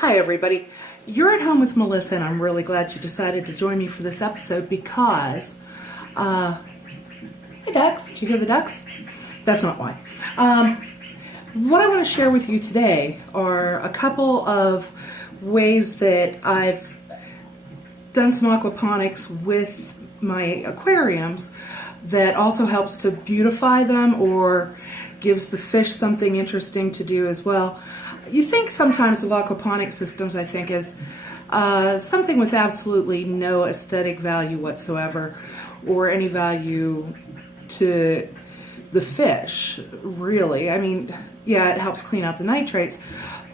Hi everybody, you're at home with Melissa and I'm really glad you decided to join me for this episode because, hey ducks, did you hear the ducks? That's not why. What I want to share with you today are a couple of ways that I've done some aquaponics with my aquariums that also helps to beautify them or gives the fish something interesting to do as well. You think sometimes of aquaponic systems, I think, as something with absolutely no aesthetic value whatsoever or any value to the fish, really. I mean, yeah, it helps clean out the nitrates,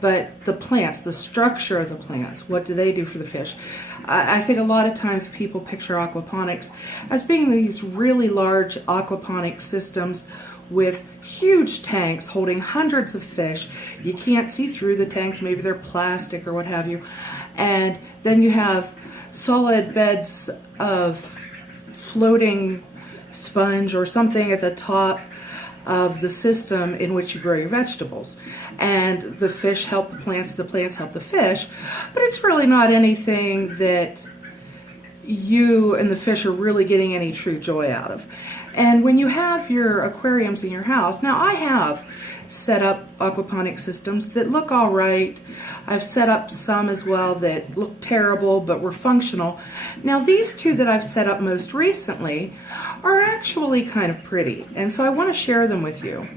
but the plants, the structure of the plants, what do they do for the fish? I think a lot of times people picture aquaponics as being these really large aquaponic systems with huge tanks holding hundreds of fish. You can't see through the tanks, maybe they're plastic or what have you. And then you have solid beds of floating sponge or something at the top of the system in which you grow your vegetables. And the fish help the plants help the fish, but it's really not anything that you and the fish are really getting any true joy out of. And when you have your aquariums in your house, now I have set up aquaponic systems that look all right. I've set up some as well that look terrible but were functional. Now these two that I've set up most recently are actually kind of pretty, and so I want to share them with you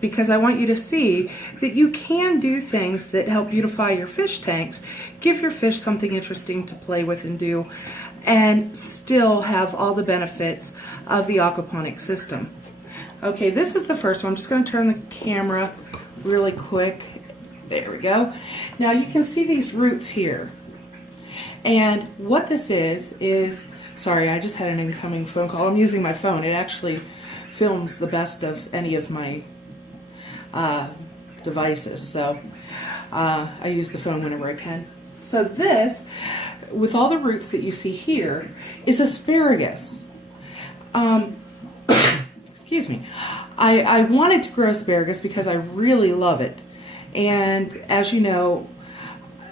because I want you to see that you can do things that help beautify your fish tanks, give your fish something interesting to play with and do, and still have all the benefits of the aquaponic system. Okay, this is the first one. I'm just going to turn the camera really quick. There we go. Now you can see these roots here. And what this is, sorry, I just had an incoming phone call. I'm using my phone. It actually films the best of any of my devices. So I use the phone whenever I can. So this, with all the roots that you see here, is asparagus. Excuse me. I wanted to grow asparagus because I really love it. And as you know,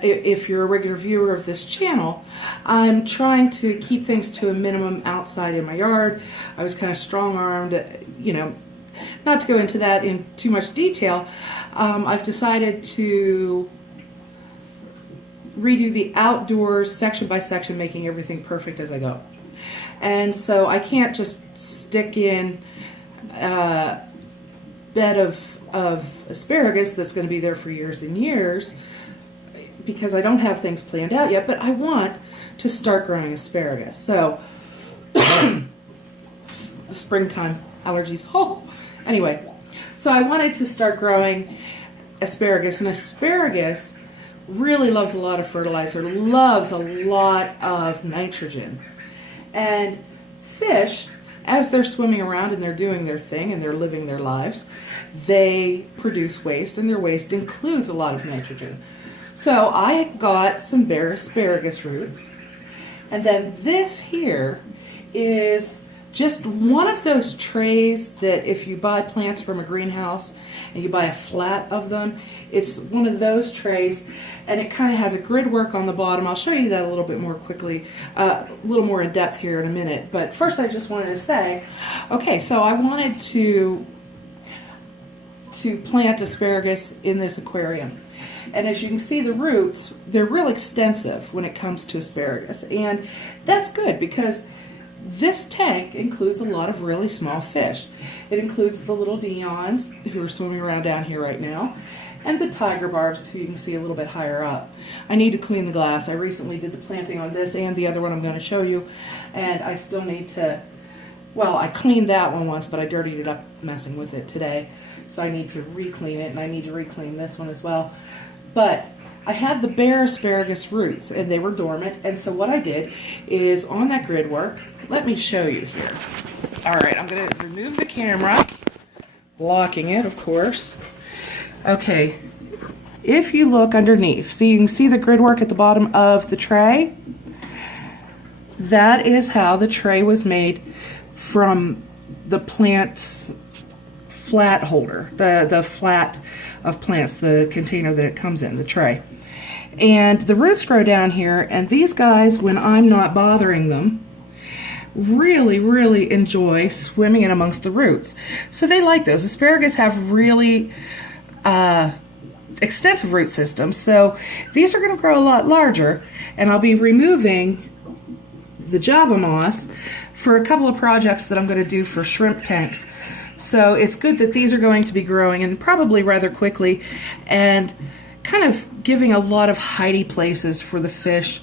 if you're a regular viewer of this channel, I'm trying to keep things to a minimum outside in my yard. I was kind of strong-armed, you know, not to go into that in too much detail. I've decided to redo the outdoors section by section, making everything perfect as I go. And so I can't just stick in a bed of asparagus that's going to be there for years and years because I don't have things planned out yet, but I want to start growing asparagus. So the springtime allergies. Oh, anyway, so I wanted to start growing asparagus, and asparagus really loves a lot of fertilizer, loves a lot of nitrogen. And fish, as they're swimming around and they're doing their thing and they're living their lives, they produce waste, and their waste includes a lot of nitrogen. So I got some bare asparagus roots, and then this here is just one of those trays that if you buy plants from a greenhouse and you buy a flat of them, it's one of those trays, and it kind of has a grid work on the bottom. I'll show you that a little bit more quickly, a little more in depth here in a minute. But first I just wanted to say, okay, so I wanted to plant asparagus in this aquarium. And as you can see, the roots, they're real extensive when it comes to asparagus. And that's good because this tank includes a lot of really small fish. It includes the little Deons who are swimming around down here right now, and the tiger barbs who you can see a little bit higher up. I need to clean the glass. I recently did the planting on this and the other one I'm going to show you, and I still need to, well, I cleaned that one once, but I dirtied it up messing with it today. So I need to re-clean it, and I need to re-clean this one as well. But I had the bare asparagus roots, and they were dormant, and so what I did is on that grid work, let me show you here. All right, I'm going to remove the camera, blocking it, of course. Okay, if you look underneath, so you can see the grid work at the bottom of the tray. That is how the tray was made from the plant's flat holder, the flat of plants, the container that it comes in, the tray. And the roots grow down here, and these guys, when I'm not bothering them, really enjoy swimming in amongst the roots. So they like those. Asparagus have really extensive root systems, so these are going to grow a lot larger, and I'll be removing the Java moss for a couple of projects that I'm going to do for shrimp tanks. So it's good that these are going to be growing, and probably rather quickly, and kind of giving a lot of hidey places for the fish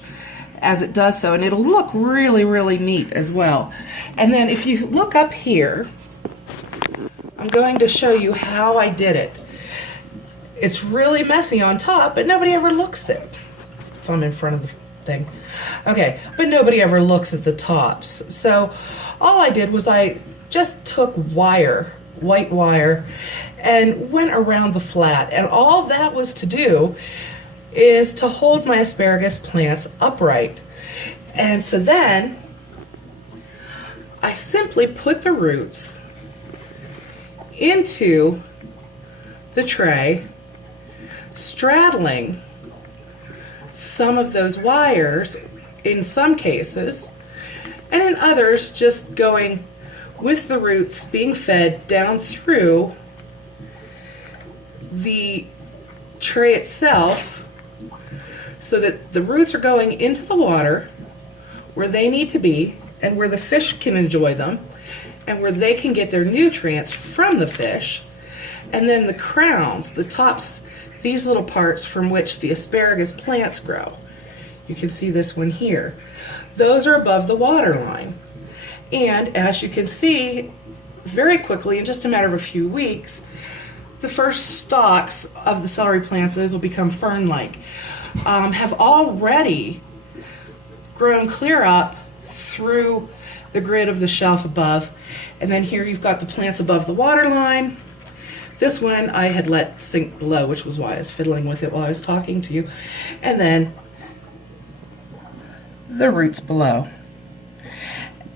as it does so, and it'll look really neat as well. And then if you look up here, I'm going to show you how I did it. It's really messy on top, but nobody ever looks there. If I'm in front of the thing. Okay, but nobody ever looks at the tops. So all I did was I just took wire, white wire, and went around the flat. And all that was to do is to hold my asparagus plants upright. And so then I simply put the roots into the tray, straddling some of those wires in some cases, and in others just going with the roots being fed down through the tray itself, so that the roots are going into the water where they need to be and where the fish can enjoy them and where they can get their nutrients from the fish. And then the crowns, the tops, these little parts from which the asparagus plants grow, you can see this one here, those are above the water line. And as you can see, very quickly, in just a matter of a few weeks, the first stalks of the celery plants, those will become fern-like, have already grown clear up through the grid of the shelf above. And then here you've got the plants above the water line. This one I had let sink below, which was why I was fiddling with it while I was talking to you. And then the roots below.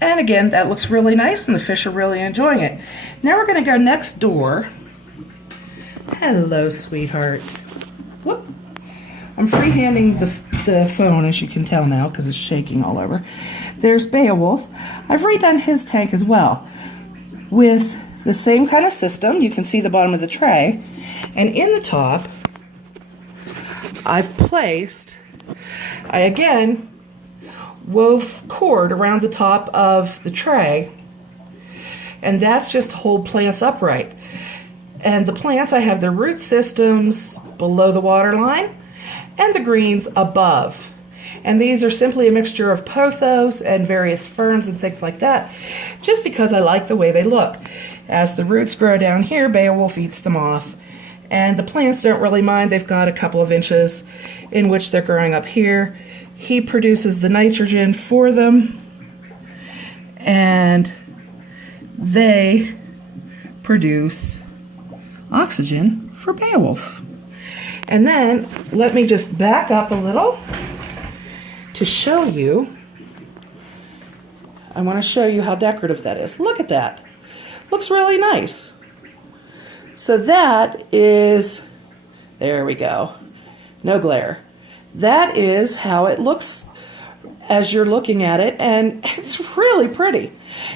And again, that looks really nice and the fish are really enjoying it. Now we're going to go next door. Hello, sweetheart. Whoop. I'm freehanding the phone, as you can tell now, because it's shaking all over. There's Beowulf. I've redone his tank as well with the same kind of system. You can see the bottom of the tray, and in the top I've placed, I again wove cord around the top of the tray, and that's just to hold plants upright. And the plants, I have their root systems below the water line and the greens above. And these are simply a mixture of pothos and various ferns and things like that, just because I like the way they look. As the roots grow down here, Beowulf eats them off. And the plants don't really mind. They've got a couple of inches in which they're growing up here. He produces the nitrogen for them, and they produce oxygen for Beowulf. And then let me just back up a little to show you. I want to show you how decorative that is. Look at that. Looks really nice. So that is, there we go. No glare. That is how it looks as you're looking at it, and it's really pretty.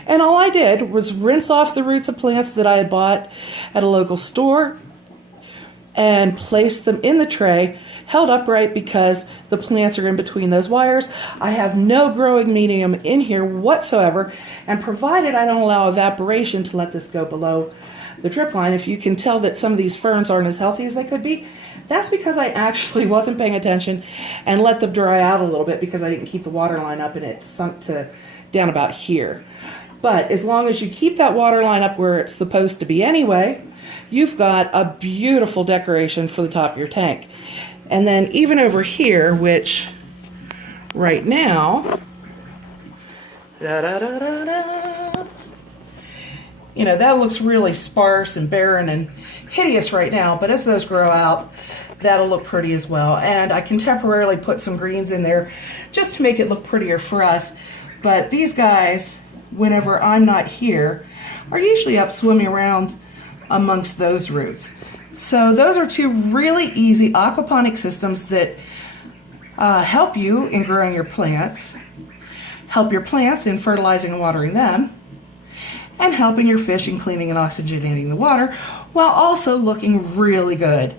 And all I did was rinse off the roots of plants that I had bought at a local store and place them in the tray, held upright because the plants are in between those wires. I have no growing medium in here whatsoever, and provided I don't allow evaporation to let this go below the drip line. If you can tell that some of these ferns aren't as healthy as they could be, that's because I actually wasn't paying attention and let them dry out a little bit because I didn't keep the water line up and it sunk to down about here. But as long as you keep that water line up where it's supposed to be anyway, you've got a beautiful decoration for the top of your tank. And then even over here, which right now, you know, that looks really sparse and barren and hideous right now, but as those grow out, that'll look pretty as well. And I can temporarily put some greens in there just to make it look prettier for us. But these guys, whenever I'm not here, are usually up swimming around amongst those roots. So those are two really easy aquaponic systems that help you in growing your plants, help your plants in fertilizing and watering them, and helping your fish in cleaning and oxygenating the water, while also looking really good.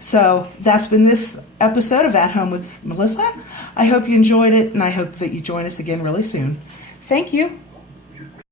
So that's been this episode of At Home with Melissa. I hope you enjoyed it, and I hope that you join us again really soon. Thank you.